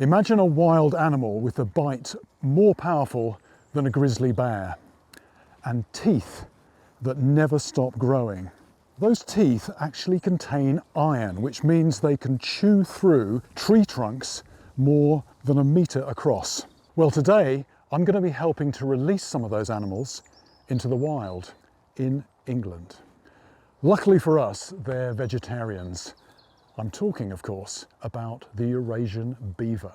Imagine a wild animal with a bite more powerful than a grizzly bear and teeth that never stop growing. Those teeth actually contain iron, which means they can chew through tree trunks more than a metre across. Well, today I'm going to be helping to release some of those animals into the wild in England. Luckily for us, they're vegetarians. I'm talking, of course, about the Eurasian beaver.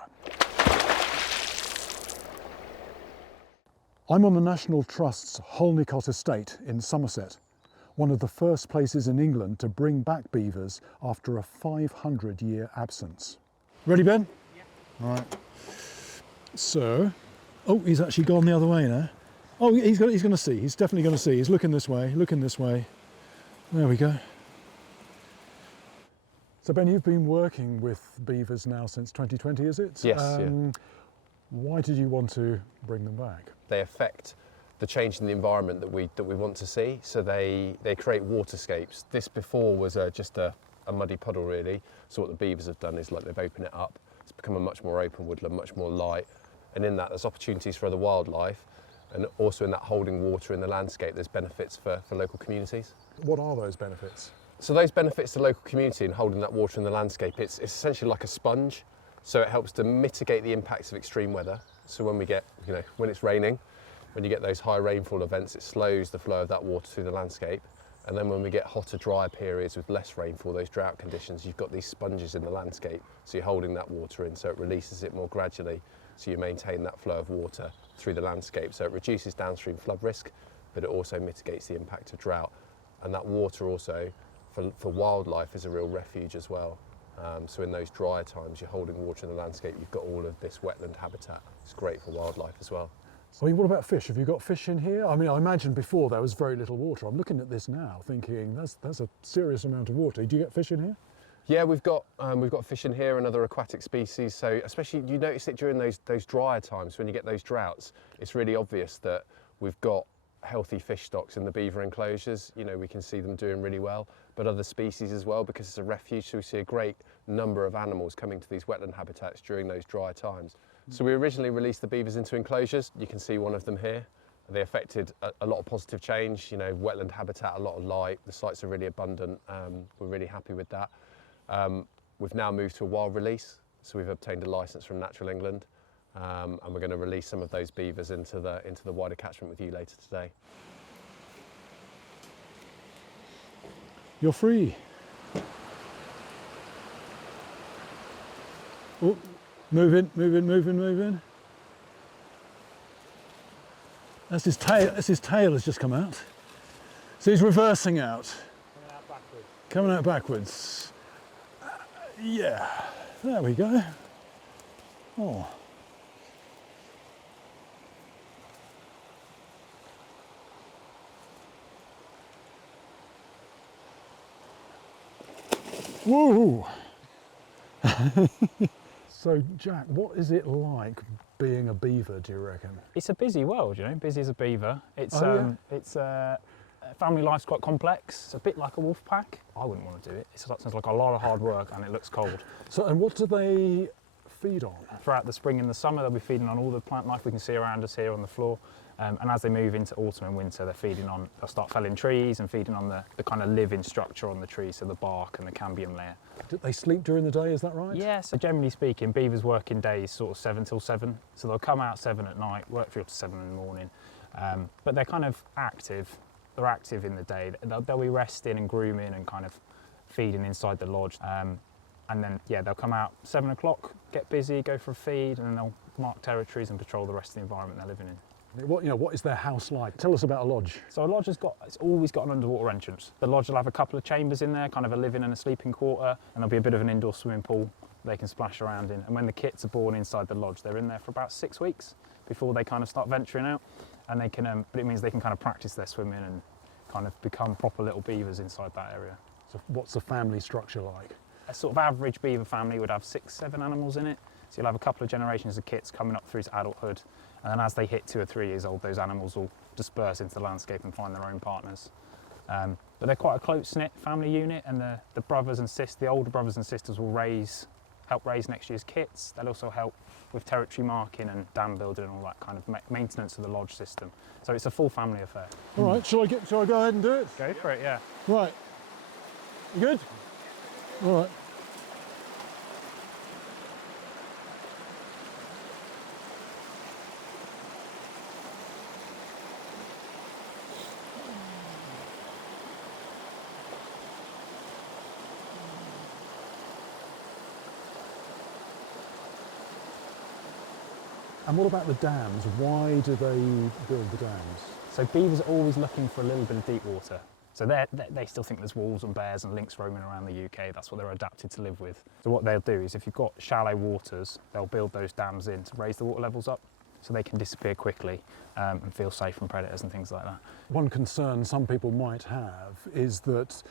I'm on the National Trust's Holnicote Estate in Somerset, one of the first places in England to bring back beavers after a 500-year absence. Ready, Ben? Yeah. All right. So, oh, he's actually gone the other way now. Oh, he's going to see. He's definitely going to see. He's looking this way, looking this way. There we go. So Ben, you've been working with beavers now since 2020, is it? Yes. Why did you want to bring them back? They affect the change in the environment that we want to see. So they create waterscapes. This before was just a muddy puddle really. So what the beavers have done is like they've opened it up. It's become a much more open woodland, much more light. And in that there's opportunities for other wildlife. And also in that holding water in the landscape, there's benefits for local communities. What are those benefits? So those benefits to the local community and holding that water in the landscape, it's essentially like a sponge. So it helps to mitigate the impacts of extreme weather. So when we get, when it's raining, when you get those high rainfall events, it slows the flow of that water through the landscape. And then when we get hotter, drier periods with less rainfall, those drought conditions, you've got these sponges in the landscape. So you're holding that water in, so it releases it more gradually. So you maintain that flow of water through the landscape. So it reduces downstream flood risk, but it also mitigates the impact of drought. And that water also, for wildlife, is a real refuge as well. So in those drier times, you're holding water in the landscape, you've got all of this wetland habitat. It's great for wildlife as well. I mean, what about fish? Have you got fish in here? I mean, I imagine before there was very little water. I'm looking at this now thinking that's a serious amount of water. Do you get fish in here? Yeah, we've got fish in here and other aquatic species. So especially you notice it during those drier times when you get those droughts, it's really obvious that we've got healthy fish stocks in the beaver enclosures. We can see them doing really well, but other species as well, because it's a refuge. So we see a great number of animals coming to these wetland habitats during those dry times. So we originally released the beavers into enclosures. You can see one of them here. They affected a lot of positive change, wetland habitat, a lot of light. The sites are really abundant. We're really happy with that. We've now moved to a wild release. So we've obtained a licence from Natural England. And we're going to release some of those beavers into the wider catchment with you later today. You're free. Oh, move in. That's his tail. His tail has just come out. So he's reversing out. Coming out backwards. Yeah, there we go. Oh. Whoa! So, Jack, what is it like being a beaver, do you reckon? It's a busy world, busy as a beaver. It's family life's quite complex. It's a bit like a wolf pack. I wouldn't want to do it. It sounds like a lot of hard work and it looks cold. So, and what do they feed on? Throughout the spring and the summer, they'll be feeding on all the plant life we can see around us here on the floor. And as they move into autumn and winter, they'll start felling trees and feeding on the kind of living structure on the trees, so the bark and the cambium layer. Do they sleep during the day, is that right? Yeah, so generally speaking, beavers work in days sort of 7 till 7. So they'll come out 7 at night, work through up to 7 in the morning. But they're kind of active. They're active in the day. They'll be resting and grooming and kind of feeding inside the lodge. And then, they'll come out 7 o'clock, get busy, go for a feed, and then they'll mark territories and patrol the rest of the environment they're living in. What is their house like? Tell us about a lodge. So a lodge it's always got an underwater entrance. The lodge will have a couple of chambers in there, kind of a living and a sleeping quarter, and there'll be a bit of an indoor swimming pool they can splash around in. And when the kits are born inside the lodge, they're in there for about 6 weeks before they kind of start venturing out. And they can, but it means they can kind of practice their swimming and kind of become proper little beavers inside that area. So what's the family structure like? A sort of average beaver family would have 6-7 animals in it. So you'll have a couple of generations of kits coming up through to adulthood. And then as they hit 2 or 3 years old, those animals will disperse into the landscape and find their own partners. But they're quite a close-knit family unit, and the older brothers and sisters will raise help raise next year's kits. They'll also help with territory marking and dam building and all that kind of maintenance of the lodge system. So it's a full family affair. All right, shall I go ahead and do it? Go for it, yeah. Right. You good? All right. And what about the dams? Why do they build the dams? So beavers are always looking for a little bit of deep water. So they still think there's wolves and bears and lynx roaming around the UK. That's what they're adapted to live with. So what they'll do is if you've got shallow waters, they'll build those dams in to raise the water levels up so they can disappear quickly and feel safe from predators and things like that. One concern some people might have is that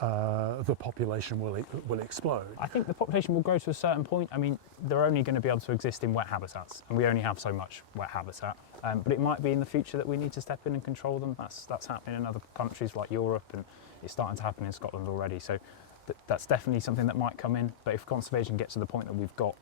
the population will explode. I think the population will grow to a certain point. I mean, they're only going to be able to exist in wet habitats, and we only have so much wet habitat. But it might be in the future that we need to step in and control them. That's happening in other countries like Europe, and it's starting to happen in Scotland already. So that's definitely something that might come in. But if conservation gets to the point that we've got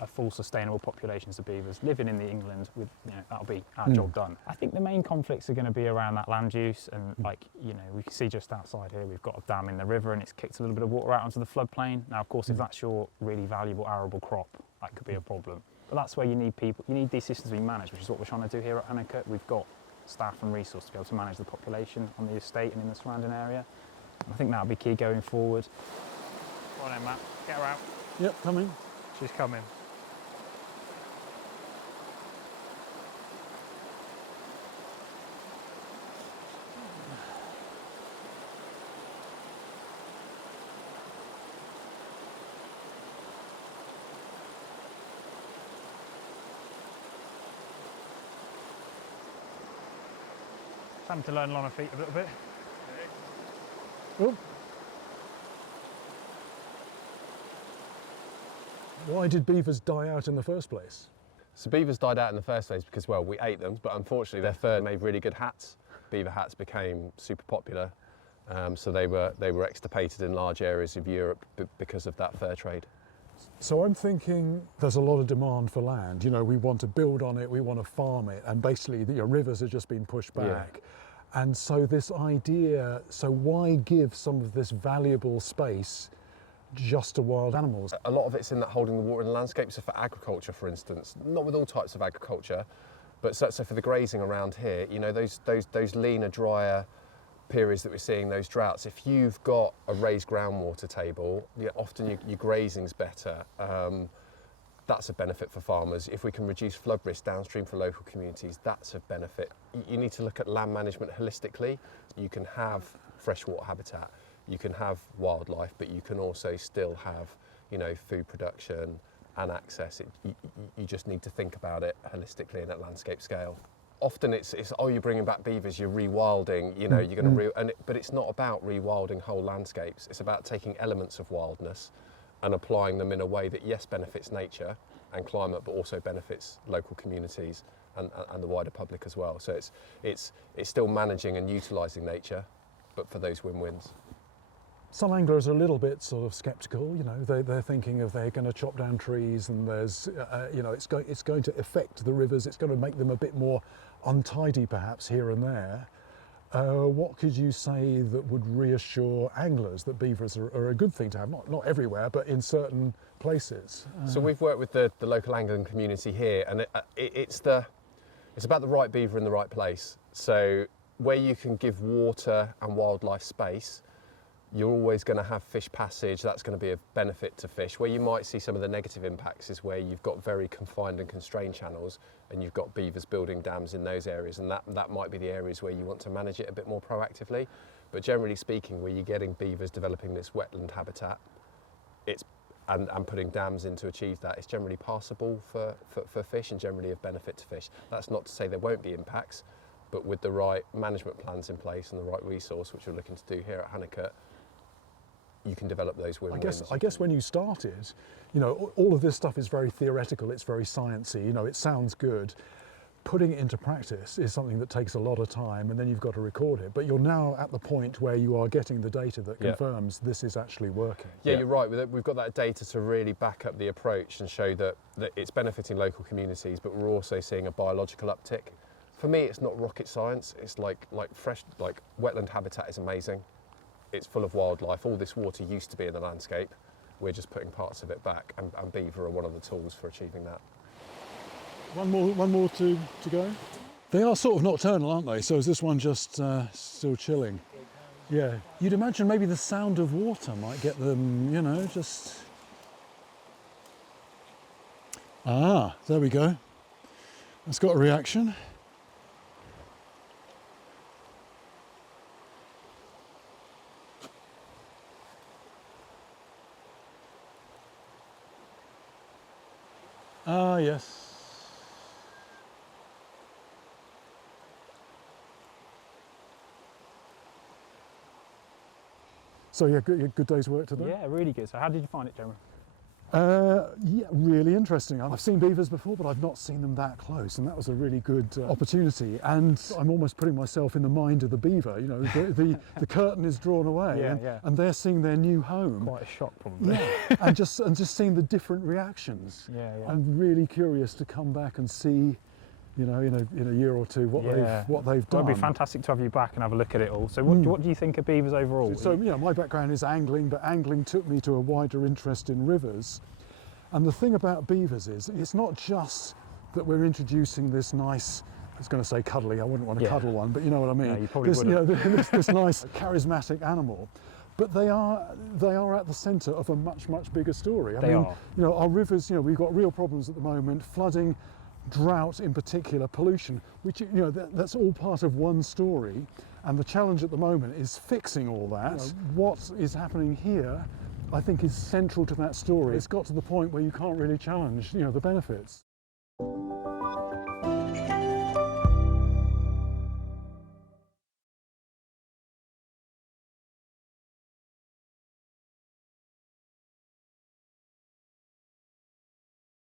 a full sustainable populations of beavers living in the England, with, that'll be our job done. I think the main conflicts are going to be around that land use, and we can see just outside here we've got a dam in the river and it's kicked a little bit of water out onto the floodplain. Now of course if that's your really valuable arable crop, that could be a problem. But that's where you need people, you need these systems to be managed, which is what we're trying to do here at Holnicote. We've got staff and resource to be able to manage the population on the estate and in the surrounding area. I think that'll be key going forward. Come on then, Matt, get her out. Yep, coming. She's coming. Time to learn on her feet a little bit. Oh. Why did beavers die out in the first place? So beavers died out in the first place because, well, we ate them, but unfortunately their fur made really good hats. Beaver hats became super popular, so they were extirpated in large areas of Europe because of that fur trade. So I'm thinking there's a lot of demand for land. We want to build on it, we want to farm it, and basically the rivers are just being pushed back. Yeah. And so this idea, so why give some of this valuable space just to wild animals? A lot of it's in that holding the water in the landscape. So for agriculture, for instance, not with all types of agriculture, but so for the grazing around here, those leaner, drier periods that we're seeing, those droughts, if you've got a raised groundwater table, often your grazing's better. That's a benefit for farmers. If we can reduce flood risk downstream for local communities, that's a benefit. You need to look at land management holistically. You can have freshwater habitat, you can have wildlife, but you can also still have, food production and access. You just need to think about it holistically and at landscape scale. Often it's you're bringing back beavers, you're rewilding, you're going to but it's not about rewilding whole landscapes. It's about taking elements of wildness and applying them in a way that, yes, benefits nature and climate, but also benefits local communities and the wider public as well. So it's still managing and utilising nature, but for those win-wins. Some anglers are a little bit sort of sceptical. They're thinking of they're going to chop down trees, and there's, it's going to affect the rivers. It's going to make them a bit more untidy, perhaps here and there. What could you say that would reassure anglers that beavers are a good thing to have? Not everywhere, but in certain places. So we've worked with the local angling community here, and it's about the right beaver in the right place. So where you can give water and wildlife space, you're always going to have fish passage. That's going to be a benefit to fish. Where you might see some of the negative impacts is where you've got very confined and constrained channels and you've got beavers building dams in those areas, and that might be the areas where you want to manage it a bit more proactively. But generally speaking, where you're getting beavers developing this wetland habitat, and putting dams in to achieve that, it's generally passable for fish and generally of benefit to fish. That's not to say there won't be impacts, but with the right management plans in place and the right resource, which we're looking to do here at Holnicote, you can develop those win-wins. I guess when you started, all of this stuff is very theoretical, it's very sciencey, it sounds good. putting it into practice is something that takes a lot of time, and then you've got to record it. But you're now at the point where you are getting the data that confirms this is actually working. Yeah, you're right. We've got that data to really back up the approach and show that it's benefiting local communities, but we're also seeing a biological uptick. For me, it's not rocket science. It's like wetland habitat is amazing. It's full of wildlife. All this water used to be in the landscape. We're just putting parts of it back, and beaver are one of the tools for achieving that. One more to go. They are sort of nocturnal, aren't they? So is this one just still chilling? Yeah. You'd imagine maybe the sound of water might get them, you know, just... Ah, there we go. That's got a reaction. Ah, yes. So yeah, good day's work today? Yeah, really good. So how did you find it, Jeremy? Yeah, really interesting. I've seen beavers before, but I've not seen them that close, and that was a really good opportunity. And I'm almost putting myself in the mind of the beaver. You know, the curtain is drawn away, and they're seeing their new home. Quite a shock, probably. Yeah, and just seeing the different reactions. Yeah. I'm really curious to come back and see, you know, in a year or two what they've done. It'd be fantastic to have you back and have a look at it all. So what do you think of beavers overall? So you know, my background is angling, but angling took me to a wider interest in rivers. And the thing about beavers is, it's not just that we're introducing this nice, I was going to say cuddly, I wouldn't want to cuddle one, but you know what I mean. No, you probably wouldn't. You know, this nice charismatic animal. But they are at the centre of a much bigger story. I mean, you know, our rivers, you know, we've got real problems at the moment, flooding, drought in particular, pollution, which, you know, that's all part of one story. And the challenge at the moment is fixing all that. You know, what is happening here, I think, is central to that story. It's got to the point where you can't really challenge, you know, the benefits.